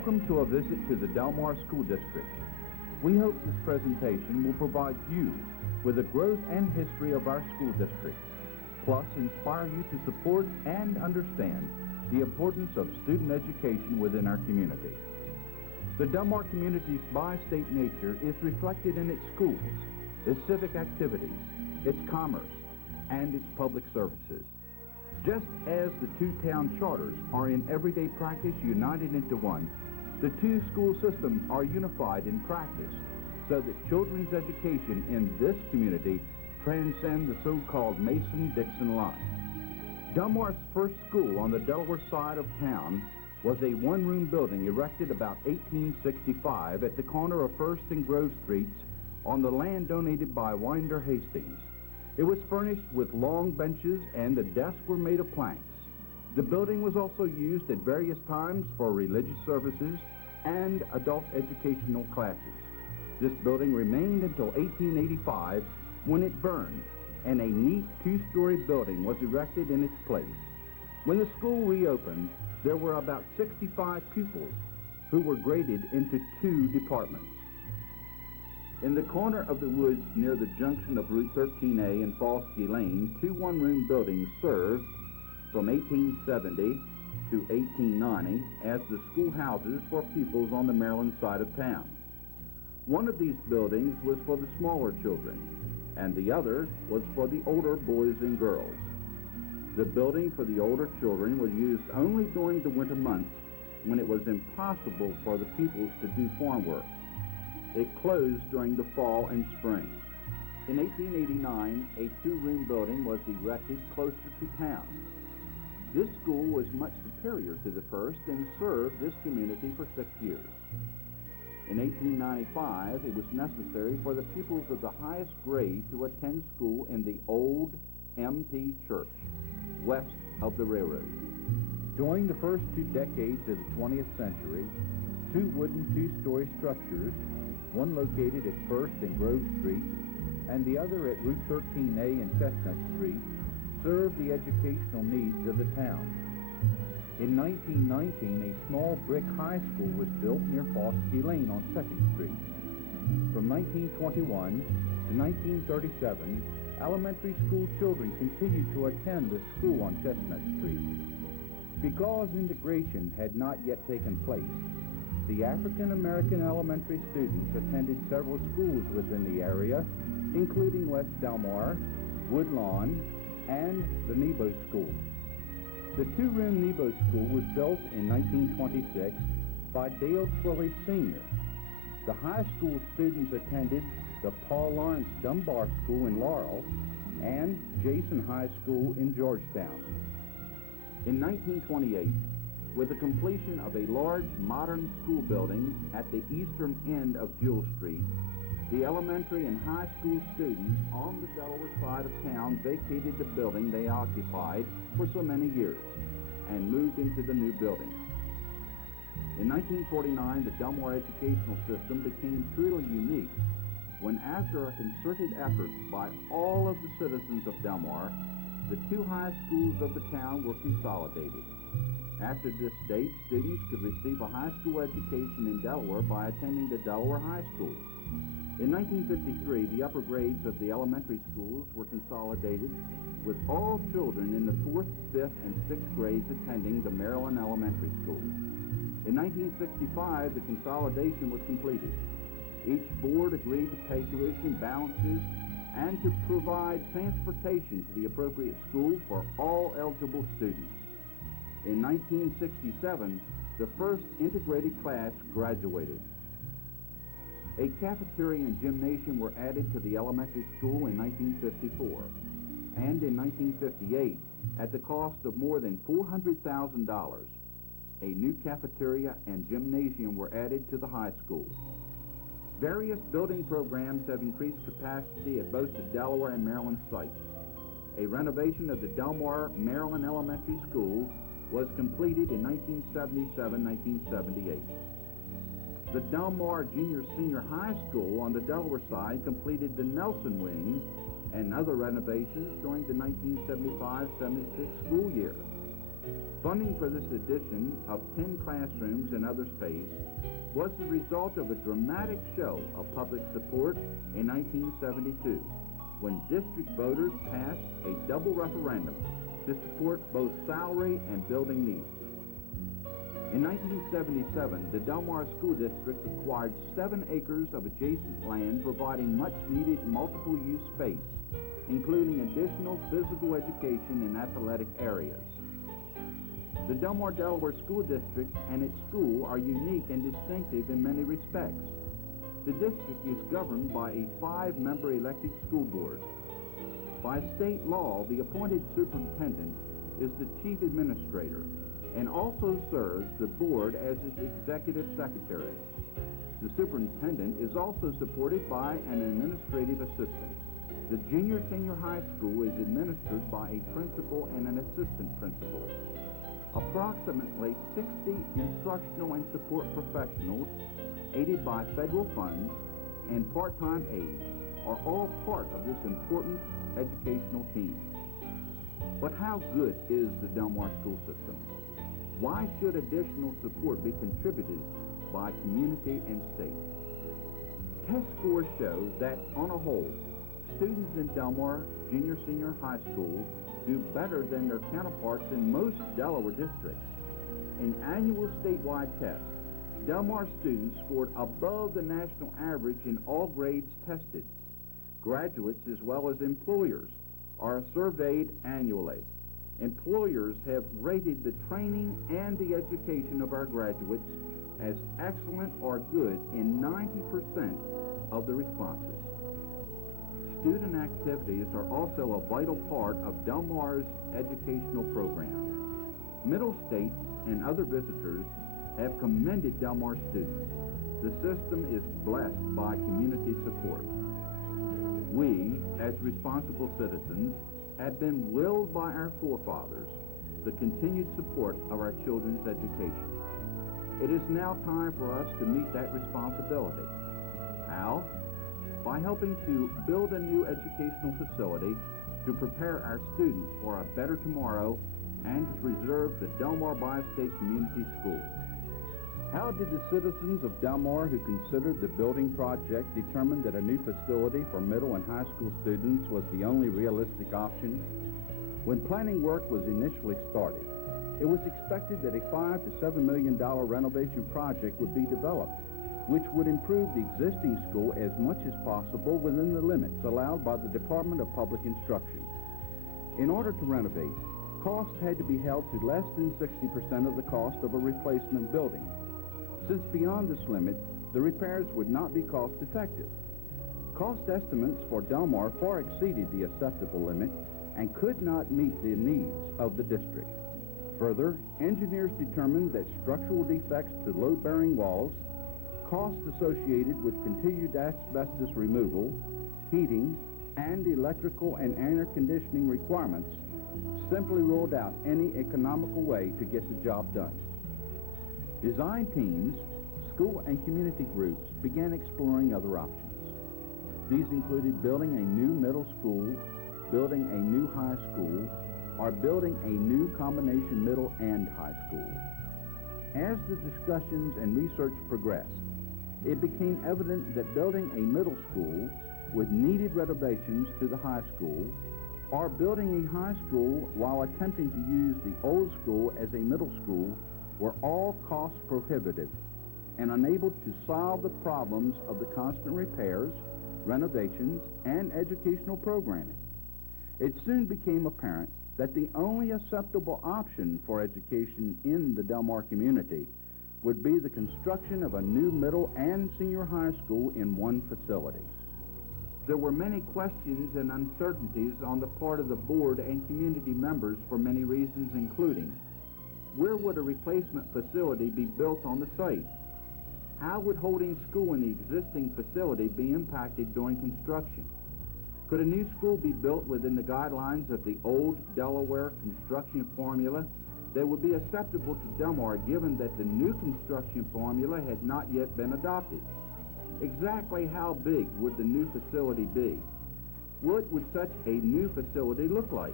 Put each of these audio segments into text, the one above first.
Welcome to a visit to the Delmar School District. We hope this presentation will provide you with a growth and history of our school district, plus inspire you to support and understand the importance of student education within our community. The Delmar community's bi-state nature is reflected in its schools, its civic activities, its commerce, and its public services. Just as the two town charters are in everyday practice united into one, the two school systems are unified in practice so that children's education in this community transcend the so-called Mason-Dixon line. Delmar's first school on the Delaware side of town was a one-room building erected about 1865 at the corner of 1st and Grove Streets on the land donated by Winder Hastings. It was furnished with long benches and the desks were made of planks. The building was also used at various times for religious services and adult educational classes. This building remained until 1885 when it burned and a neat two-story building was erected in its place. When the school reopened, there were about 65 pupils who were graded into two departments. In the corner of the woods near the junction of Route 13A and Fosky Lane, two one-room buildings served from 1870 to 1890 as the schoolhouses for pupils on the Maryland side of town. One of these buildings was for the smaller children, and the other was for the older boys and girls. The building for the older children was used only during the winter months when it was impossible for the pupils to do farm work. It closed during the fall and spring. In 1889, a two-room building was erected closer to town. This school was much superior to the first and served this community for 6 years. In 1895, it was necessary for the pupils of the highest grade to attend school in the old MP Church, west of the railroad. During the first 2 decades of the 20th century, two wooden two-story structures, one located at 1st and Grove Street and the other at Route 13A and Chestnut Street, served the educational needs of the town. In 1919, a small brick high school was built near Fosky Lane on 2nd Street. From 1921 to 1937, elementary school children continued to attend the school on Chestnut Street. Because integration had not yet taken place, the African-American elementary students attended several schools within the area, including West Delmar, Woodlawn, and the Nebo School. The two-room Nebo School was built in 1926 by Dale Twilley Sr. The high school students attended the Paul Lawrence Dunbar School in Laurel and Jason High School in Georgetown. In 1928, with the completion of a large modern school building at the eastern end of Jewel Street, the elementary and high school students on the Delaware side of town vacated the building they occupied for so many years and moved into the new building. In 1949, the Delmar educational system became truly unique when, after a concerted effort by all of the citizens of Delmar, the two high schools of the town were consolidated. After this date, students could receive a high school education in Delaware by attending the Delaware High School. In 1953, the upper grades of the elementary schools were consolidated, with all children in the 4th, 5th, and 6th grades attending the Maryland Elementary School. In 1965, the consolidation was completed. Each board agreed to pay tuition balances and to provide transportation to the appropriate school for all eligible students. In 1967, the first integrated class graduated. A cafeteria and gymnasium were added to the elementary school in 1954, and in 1958, at the cost of more than $400,000, a new cafeteria and gymnasium were added to the high school. Various building programs have increased capacity at both the Delaware and Maryland sites. A renovation of the Delmar, Maryland Elementary School was completed in 1977-1978. The Delmar Junior-Senior High School on the Delaware side completed the Nelson Wing and other renovations during the 1975-76 school year. Funding for this addition of 10 classrooms and other space was the result of a dramatic show of public support in 1972, when district voters passed a double referendum to support both salary and building needs. In 1977, the Delmar School District acquired 7 acres of adjacent land, providing much-needed multiple-use space, including additional physical education and athletic areas. The Delmar Delaware School District and its school are unique and distinctive in many respects. The district is governed by a 5-member elected school board. By state law, the appointed superintendent is the chief administrator and also serves the board as its executive secretary. The superintendent is also supported by an administrative assistant. The junior-senior high school is administered by a principal and an assistant principal. Approximately 60 instructional and support professionals, aided by federal funds and part-time aides, are all part of this important educational team. But how good is the Delmar school system? Why should additional support be contributed by community and state? Test scores show that, on a whole, students in Delmar Junior-Senior High School do better than their counterparts in most Delaware districts. In annual statewide tests, Delmar students scored above the national average in all grades tested. Graduates as well as employers are surveyed annually. Employers have rated the training and the education of our graduates as excellent or good in 90% of the responses. Student activities are also a vital part of Delmar's educational program. Middle states and other visitors have commended Delmar students. The system is blessed by community support. We, as responsible citizens, have been willed by our forefathers the continued support of our children's education. It is now time for us to meet that responsibility. How? By helping to build a new educational facility to prepare our students for a better tomorrow and to preserve the Delmar Bi-State Community School. How did the citizens of Delmar who considered the building project determine that a new facility for middle and high school students was the only realistic option? When planning work was initially started, it was expected that a $5 to $7 million renovation project would be developed, which would improve the existing school as much as possible within the limits allowed by the Department of Public Instruction. In order to renovate, costs had to be held to less than 60% of the cost of a replacement building. Since beyond this limit, the repairs would not be cost-effective. Cost estimates for Delmar far exceeded the acceptable limit and could not meet the needs of the district. Further, engineers determined that structural defects to load-bearing walls, costs associated with continued asbestos removal, heating, and electrical and air conditioning requirements simply ruled out any economical way to get the job done. Design teams, school and community groups began exploring other options. These included building a new middle school, building a new high school, or building a new combination middle and high school. As the discussions and research progressed, it became evident that building a middle school with needed renovations to the high school, or building a high school while attempting to use the old school as a middle school were all cost prohibitive and unable to solve the problems of the constant repairs, renovations, and educational programming. It soon became apparent that the only acceptable option for education in the Delmar community would be the construction of a new middle and senior high school in one facility. There were many questions and uncertainties on the part of the board and community members for many reasons, including: where would a replacement facility be built on the site? How would holding school in the existing facility be impacted during construction? Could a new school be built within the guidelines of the old Delaware construction formula that would be acceptable to Delmar, given that the new construction formula had not yet been adopted? Exactly how big would the new facility be? What would such a new facility look like?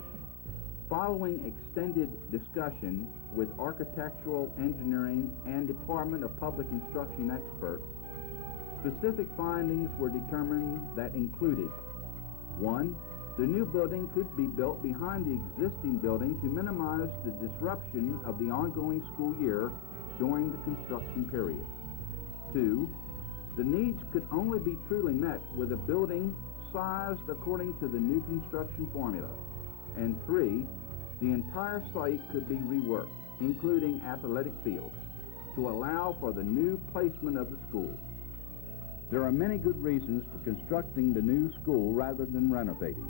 Following extended discussion, with architectural, engineering, and Department of Public Instruction experts, specific findings were determined that included: 1. The new building could be built behind the existing building to minimize the disruption of the ongoing school year during the construction period. 2. The needs could only be truly met with a building sized according to the new construction formula. And 3. The entire site could be reworked, including athletic fields, to allow for the new placement of the school. There are many good reasons for constructing the new school rather than renovating.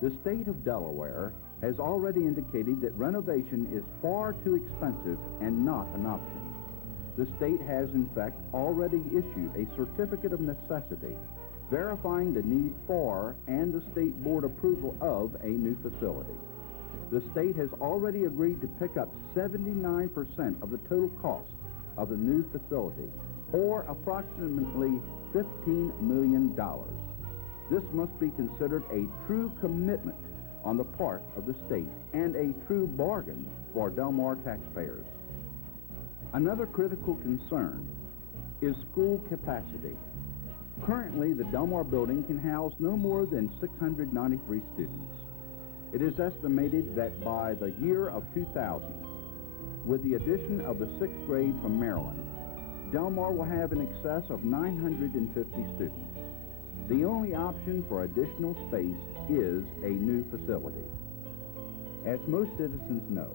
The state of Delaware has already indicated that renovation is far too expensive and not an option. The state has, in fact, already issued a certificate of necessity verifying the need for and the state board approval of a new facility. The state has already agreed to pick up 79% of the total cost of the new facility, or approximately $15 million. This must be considered a true commitment on the part of the state and a true bargain for Delmar taxpayers. Another critical concern is school capacity. Currently, the Delmar building can house no more than 693 students. It is estimated that by the year of 2000, with the addition of the 6th grade from Maryland, Delmar will have in excess of 950 students. The only option for additional space is a new facility. As most citizens know,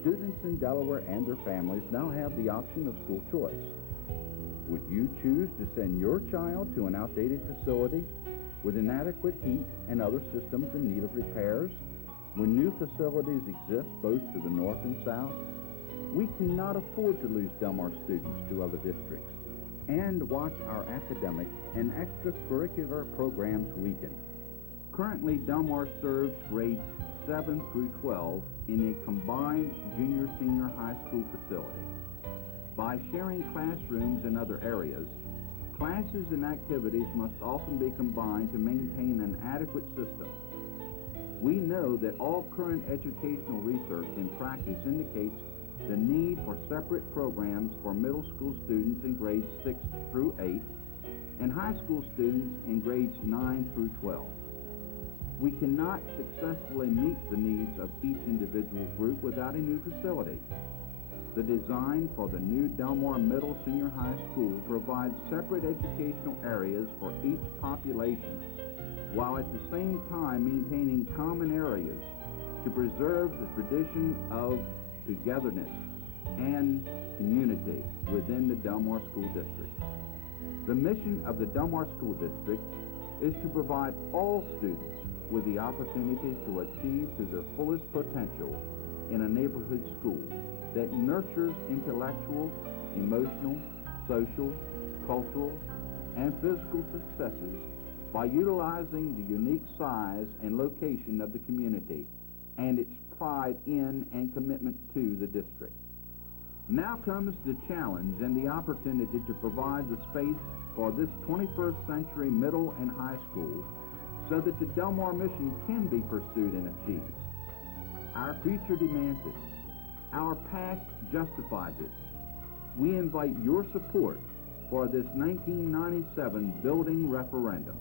students in Delaware and their families now have the option of school choice. Would you choose to send your child to an outdated facility with inadequate heat and other systems in need of repairs when new facilities exist both to the north and south? We cannot afford to lose Delmar students to other districts and watch our academic and extracurricular programs weaken. Currently, Delmar serves grades 7 through 12 in a combined junior-senior high school facility. By sharing classrooms in other areas, classes and activities must often be combined to maintain an adequate system. We know that all current educational research and practice indicates the need for separate programs for middle school students in grades 6 through 8 and high school students in grades 9 through 12. We cannot successfully meet the needs of each individual group without a new facility. The design for the new Delmar Middle Senior High School provides separate educational areas for each population, while at the same time maintaining common areas to preserve the tradition of togetherness and community within the Delmar School District. The mission of the Delmar School District is to provide all students with the opportunity to achieve to their fullest potential in a neighborhood school that nurtures intellectual, emotional, social, cultural, and physical successes by utilizing the unique size and location of the community and its pride in and commitment to the district. Now comes the challenge and the opportunity to provide the space for this 21st century middle and high school so that the Delmar mission can be pursued and achieved. Our future demands it. Our past justifies it. We invite your support for this 1997 building referendum.